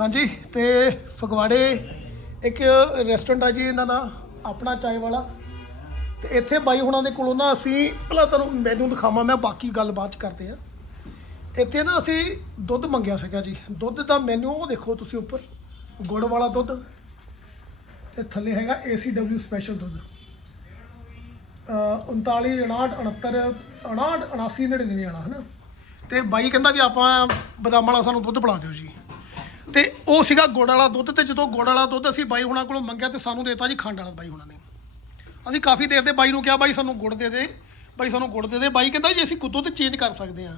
ਹਾਂਜੀ, ਤੇ ਫਗਵਾੜੇ ਇੱਕ ਰੈਸਟੋਰੈਂਟ ਆ ਜੀ ਇਹਨਾਂ ਦਾ, ਆਪਣਾ ਚਾਏ ਵਾਲਾ। ਤੇ ਇੱਥੇ ਬਾਈ ਹੁਣਾਂ ਦੇ ਕੋਲੋਂ ਨਾ ਅਸੀਂ, ਪਹਿਲਾਂ ਤੁਹਾਨੂੰ ਮੈਨੂ ਦਿਖਾਵਾਂ, ਮੈਂ ਬਾਕੀ ਗੱਲ ਬਾਅਦ ਚ ਕਰਦੇ ਆ ਇੱਥੇ ਨਾ ਅਸੀਂ ਦੁੱਧ ਮੰਗਿਆ ਸੀਗਾ ਜੀ। ਦੁੱਧ ਦਾ ਮੈਨੂ, ਉਹ ਦੇਖੋ ਤੁਸੀਂ ਉੱਪਰ, ਗੁੜ ਵਾਲਾ ਦੁੱਧ ਤੇ ਥੱਲੇ ਹੈਗਾ ACW ਸਪੈਸ਼ਲ ਦੁੱਧ। ਅ 39 59 69 59 79 99 ਆਣਾ ਹਨਾ? ਤੇ ਬਾਈ ਕਹਿੰਦਾ ਵੀ ਆਪਾਂ ਬਦਾਮਾਂ ਵਾਲਾ ਸਾਨੂੰ ਦੁੱਧ ਪਿਲਾ ਦਿਓ ਜੀ। ਤੇ ਉਹ ਸੀਗਾ ਗੁੜ ਵਾਲਾ ਦੁੱਧ ਤੇ ਜਦੋਂ ਗੁੜ ਵਾਲਾ ਦੁੱਧ ਅਸੀਂ ਬਾਈ ਹੁਣਾਂ ਕੋਲੋਂ ਮੰਗਿਆ ਤੇ ਸਾਨੂੰ ਦੇਤਾ ਜੀ ਖੰਡ ਵਾਲਾ ਬਾਈ ਹੁਣਾਂ ਨੇ। ਅਸੀਂ ਕਾਫੀ ਦੇਰ ਦੇ ਬਾਈ ਨੂੰ ਕਿਹਾ, ਬਾਈ ਸਾਨੂੰ ਗੁੜ ਦੇ ਦੇ, ਬਾਈ ਸਾਨੂੰ ਗੁੜ ਦੇ ਦੇ। ਬਾਈ ਕਹਿੰਦਾ ਜੀ ਅਸੀਂ ਦੁੱਧ ਚੇਂਜ ਕਰ ਸਕਦੇ ਹਾਂ।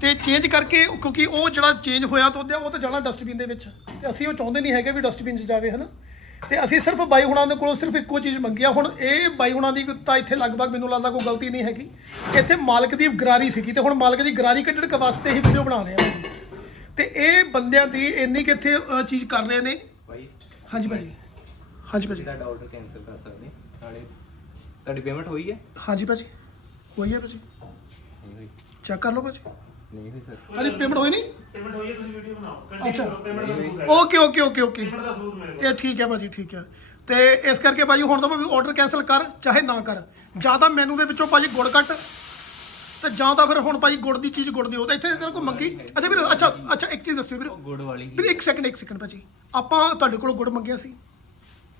ਤੇ ਚੇਂਜ ਕਰਕੇ ਕਿਉਂਕਿ ਉਹ ਜਿਹੜਾ ਚੇਂਜ ਹੋਇਆ ਦੁੱਧ ਆ, ਉਹ ਤਾਂ ਜਾਣਾ ਡਸਟਬਿਨ ਦੇ ਵਿੱਚ। ਤੇ ਅਸੀਂ ਉਹ ਚਾਹੁੰਦੇ ਨਹੀਂ ਹੈਗੇ ਵੀ ਡਸਟਬਿਨ 'ਚ ਜਾਵੇ, ਹਨਾ? ਤੇ ਅਸੀਂ ਸਿਰਫ ਬਾਈ ਹੁਣਾਂ ਦੇ ਕੋਲੋਂ ਸਿਰਫ ਇੱਕੋ ਚੀਜ਼ ਮੰਗੀ ਆ। ਹੁਣ ਇਹ ਬਾਈ ਹੁਣਾਂ ਦੀ ਤਾਂ ਇੱਥੇ ਲਗਭਗ ਮੈਨੂੰ ਲੱਗਦਾ ਕੋਈ ਗਲਤੀ ਨਹੀਂ ਹੈਗੀ। ਇੱਥੇ ਮਾਲਕ ਦੀ ਗਰਾਰੀ ਸੀਗੀ ਤੇ ਹੁਣ ਮਾਲਕ ਦੀ ਗਰਾਰੀ ਕੱਢਣ ਕੇ ਵਾਸਤੇ ਹੀ ਵੀਡੀਓ ਬਣਾ ਰਹੇ ਆ। ਤੇ ਇਹ ਬੰਦਿਆਂ ਦੀ ਇੰਨੀ ਕਿ ਇੱਥੇ ਅ, ਚੀਜ਼ ਕਰ ਰਹੇ ਨੇ? ਭਾਈ ਹਾਂਜੀ ਭਾਜੀ। ਹਾਂਜੀ ਭਾਜੀ। ਤੁਹਾਡਾ ਆਰਡਰ ਕੈਨਸਲ ਕਰ ਸਕਦੇ ਨਾਲੇ ਤੁਹਾਡੀ ਪੇਮੈਂਟ ਹੋਈ ਹੈ? ਹਾਂਜੀ ਭਾਜੀ। ਹੋਈ ਹੈ ਭਾਜੀ। ਨਹੀਂ ਹੋਈ। ਚੈੱਕ ਕਰ ਲਓ ਭਾਜੀ। ਨਹੀਂ ਹੋਈ ਸਰ ਹਾਂਜੀ ਪੇਮੈਂਟ ਹੋਈ ਨਹੀਂ? ਪੇਮੈਂਟ ਹੋਈ ਹੈ ਤੁਸੀਂ ਵੀਡੀਓ ਬਣਾਓ। ਅੱਛਾ। ਕੰਟੀਨਿਊ ਪੇਮੈਂਟ ਦਾ ਸਬੂਤ ਹੈ। Okay okay okay okay payment ਦਾ ਸਬੂਤ ਮੇਰੇ ਕੋਲ। ਇਹ ਠੀਕ ਹੈ ਭਾਜੀ ਠੀਕ ਹੈ। ਤੇ ਇਸ ਕਰਕੇ ਭਾਜੀ ਹੁਣ ਤਾਂ ਭਾਵੇਂ ਆਰਡਰ ਕੈਨਸਲ ਕਰ ਚਾਹੇ ਨਾ ਕਰ। ਜਾਂ ਤਾਂ ਮੈਨੂ ਦੇ ਵਿੱਚੋਂ ਭਾਜੀ ਗੁੜ ਕੱਟ ਤੇ ਜਾਂ ਤਾਂ ਫਿਰ ਹੁਣ ਭਾਜੀ ਗੁੜ ਦੀ ਚੀਜ਼ ਗੁੜ ਦਿਓ ਤਾਂ ਇੱਥੇ ਤੇਰੇ ਕੋਲ ਮੰਗੀ? ਅੱਛਾ ਵੀਰ ਅੱਛਾ ਅੱਛਾ ਇੱਕ ਚੀਜ਼ ਦੱਸਿਓ ਵੀਰ। ਗੁੜ ਵਾਲੀ ਵੀਰ ਇੱਕ ਸੈਕਿੰਡ ਇੱਕ ਸੈਕਿੰਡ ਭਾਜੀ। ਆਪਾਂ ਤੁਹਾਡੇ ਕੋਲੋਂ ਗੁੜ ਮੰਗਿਆ ਸੀ।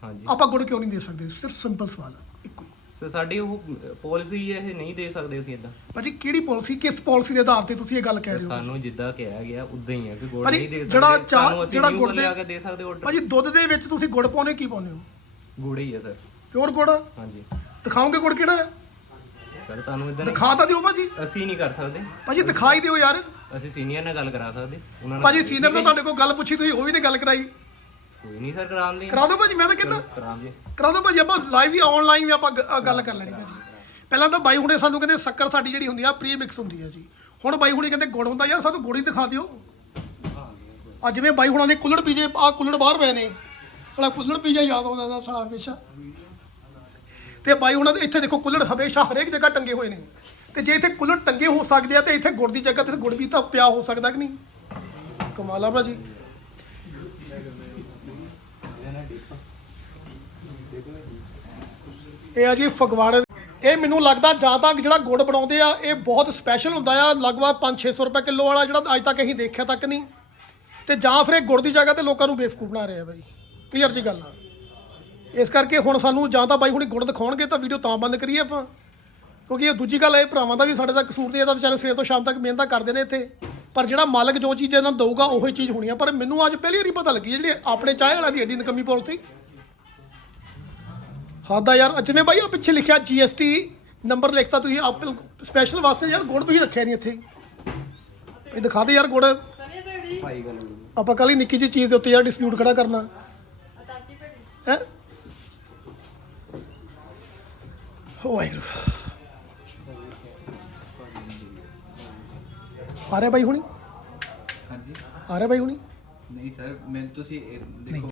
ਹਾਂਜੀ। ਆਪਾਂ ਗੁੜ ਕਿਉਂ ਨਹੀਂ ਦੇ ਸਕਦੇ? ਸਿਰਫ ਸਿੰਪਲ ਸਵਾਲ ਹੈ ਇੱਕੋ ਹੀ। ਸਰ ਸਾਡੀ ਉਹ ਪਾਲਿਸੀ ਹੈ ਇਹ ਨਹੀਂ ਦੇ ਸਕਦੇ ਅਸੀਂ ਇਦਾਂ ਭਾਜੀ ਕਿਹੜੀ ਪਾਲਿਸੀ ਕਿਸ ਪਾਲਿਸੀ ਦੇ ਆਧਾਰ ਤੇ ਤੁਸੀਂ ਇਹ ਗੱਲ ਕਹਿ ਰਹੇ ਹੋ? ਸਾਨੂੰ ਜਿੱਦਾਂ ਕਿਹਾ ਗਿਆ ਉਦਾਂ ਹੀ ਹੈ ਕਿ ਗੁੜ ਨਹੀਂ ਦੇ ਸਕਦੇ। ਜਿਹੜਾ ਚਾਹ- ਜਿਹੜਾ ਗੁੜ ਦੇ- ਲਿਆ ਕੇ ਦੇ ਸਕਦੇ ਆਰਡਰ ਭਾਜੀ ਦੁੱਧ ਦੇ ਵਿੱਚ ਤੁਸੀਂ ਗੁੜ ਪਾਉਨੇ ਕੀ ਪਾਉਂਦੇ ਹੋ? ਗੁੜ ਹੀ ਹੈ ਸਰ। ਪਿਓਰ ਗੁੜ? ਹਾਂਜੀ। ਦਿਖਾਓਗੇ ਗੁੜ ਕਿਹੜਾ ਹੈ? ਸਰ ਤੁਹਾਨੂੰ ਇਦਾਂ ਦਿਖਾ ਤਾਂ ਦਿਓ ਭਾਜੀ। ਅਸੀਂ ਨਹੀਂ ਕਰ ਸਕਦੇ। ਭਾਜੀ ਦਿਖਾਈ ਦਿਓ ਯਾਰ। ਅਸੀਂ ਸੀਨੀਅਰ ਨਾਲ ਗੱਲ ਕਰਾ ਸਕਦੇ। ਉਹਨਾਂ ਨਾਲ ਭਾਜੀ ਸੀਨੀਅਰ ਨੇ ਤੁਹਾਡੇ ਕੋਲ ਗੱਲ ਪੁੱਛੀ ਤੁਸੀਂ ਉਹ ਵੀ ਨੇ ਗੱਲ ਕਰਾਈ। ਕੋਈ ਨਹੀਂ ਸਰ ਕਰਾਉਂਦੇ ਕਰਾ ਦਿਓ ਭਾਜੀ ਮੈਂ ਤਾਂ ਕਹਿੰਦਾ। ਕਰਾਉਂਦੇ ਕਰਾ ਦਿਓ। ਭਾਜੀ ਆਪਾਂ ਲਾਈਵ ਵੀ ਆਨਲਾਈਨ ਵੀ ਆਪਾਂ ਗ- ਅ, ਗੱਲ ਕਰ ਲੈਣੀ ਭਾਜੀ। ਪਹਿਲਾਂ ਤਾਂ ਬਾਈ ਹੁਣੇ ਸਾਨੂੰ ਕਹਿੰਦੇ ਸ਼ੱਕਰ ਸਾਡੀ ਜਿਹੜੀ ਹੁੰਦੀ ਆ ਪ੍ਰੀ ਮਿਕਸ ਹੁੰਦੀ ਆ ਜੀ। ਹੁਣ ਬਾਈ ਹੁਣੇ ਕਹਿੰਦੇ ਗੁੜ ਹੁੰਦਾ ਯਾਰ ਸਾਨੂੰ ਗੁੜ ਹੀ ਦਿਖਾ ਦਿਓ। ਆ ਜਿਵੇਂ ਬਾਈ ਹੁਣਾਂ ਦੇ ਕੁੱਲੜ ਪੀਜੇ ਆ ਕੁੱਲੜ ਬਾਹਰ ਪਏ ਨੇ। ਸਾਲਾ ਕੁੱਲੜ ਪੀਜਾ ਯਾਦ ਆਉਂਦਾ ਦਾ ਸਾਲਾ ਹਮੇਸ਼ਾ। ਤੇ ਬਾਈ ਉਹਨਾਂ ਦੇ ਇੱਥੇ ਦੇਖੋ ਕੁੱਲੜ ਹਮੇਸ਼ਾ ਹਰੇਕ ਜਗ੍ਹਾ ਟੰਗੇ ਹੋਏ ਨੇ। ਤੇ ਜੇ ਇੱਥੇ ਕੁੱਲੜ ਟੰਗੇ ਹੋ ਸਕਦੇ ਆ ਤੇ ਇੱਥੇ ਗੁੜ ਦੀ ਜਗ੍ਹਾ ਤੇ ਗੁੜ ਵੀ ਤਾਂ ਪਿਆ ਹੋ ਸਕਦਾ ਕਿ ਨਹੀਂ? ਕਮਾਲਾ ਆ ਭਾਜੀ। ਇਹ ਆ ਜੀ ਫਗਵਾੜੇ ਇਹ ਮੈਨੂੰ ਲੱਗਦਾ ਜਾਂ ਤਾਂ ਜਿਹੜਾ ਗੁੜ ਬਣਾਉਂਦੇ ਆ, ਇਹ ਬਹੁਤ ਸਪੈਸ਼ਲ ਹੁੰਦਾ ਆ, ਲਗਭਗ 5-600 ਰੁਪਏ ਕਿਲੋ ਵਾਲਾ ਜਿਹੜਾ ਅੱਜ ਤੱਕ ਅਸੀਂ ਦੇਖਿਆ ਤੱਕ ਨਹੀਂ। ਤੇ ਜਾਂ ਫਿਰ ਇਹ ਗੁੜ ਦੀ ਜਗ੍ਹਾ ਤੇ ਲੋਕਾਂ ਨੂੰ ਬੇਵਕੂਫ ਬਣਾ ਰਿਹਾ ਆ ਬਾਈ। ਕਲੀਅਰ ਜੀ ਗੱਲ ਆ। ਇਸ ਕਰਕੇ ਹੁਣ ਸਾਨੂੰ ਜਾਂ ਤਾਂ ਬਾਈ ਹੁਣੀ ਗੁੜ ਦਿਖਾਉਣਗੇ ਤਾਂ ਵੀਡੀਓ ਤਾਂ ਬੰਦ ਕਰੀਏ ਆਪਾਂ। ਕਿਉਂਕਿ ਇਹ ਦੂਜੀ ਗੱਲ ਇਹ ਭਰਾਵਾਂ ਦਾ ਵੀ ਸਾਡੇ ਦਾ ਕਸੂਰ ਨਹੀਂ ਇਹਦਾ ਵਿਚਾਰੇ ਸਵੇਰ ਤੋਂ ਸ਼ਾਮ ਤੱਕ ਮਿਹਨਤਾਂ ਕਰਦੇ ਨੇ ਇੱਥੇ। ਪਰ ਜਿਹੜਾ ਮਾਲਕ ਜੋ ਚੀਜ਼ ਇਹਨਾਂ ਦਊਗਾ ਉਹੀ ਚੀਜ਼ ਹੋਣੀ ਆ। ਪਰ ਮੈਨੂੰ ਅੱਜ ਪਹਿਲੀ ਵਾਰੀ ਪਤਾ ਲੱਗੀ ਜਿਹੜੀ ਆਪਣੇ ਚਾਹ ਵਾਲਾ ਦੀ ਐਡੀ ਨਕਮੀ ਪਾਲਿਸੀ ਹੱਦ ਆ ਯਾਰ ਜਿਵੇਂ ਬਾਈ ਉਹ ਪਿੱਛੇ ਲਿਖਿਆ GST ਨੰਬਰ ਲਿਖਤਾ ਤੁਸੀਂ ਆਪ ਸਪੈਸ਼ਲ ਵਾਸਤੇ ਯਾਰ ਗੁੜ ਵੀ ਰੱਖਿਆ ਨਹੀਂ ਇੱਥੇ। ਇਹ ਦਿਖਾ ਦੇ ਯਾਰ ਗੁੜ। ਆਪਾਂ ਕੱਲ ਹੀ ਨਿੱਕੀ ਜਿਹੀ ਚੀਜ਼ ਦੇ ਉੱਤੇ ਯਾਰ ਡਿਸਪਿਊਟ ਖੜਾ ਕਰਨਾ। ਹੈ? ਹੋ ਵਾਹਿਗੁਰੂ ਆ ਰਿਹਾ ਬਾਈ ਹੁਣੀ? ਹਾਂਜੀ। ਆ ਰਿਹਾ ਬਾਈ ਹੁਣੀ? ਨਹੀਂ ਸਰ ਮੈਂ ਤੁਸੀਂ ਇਹ ਦੇਖੋ।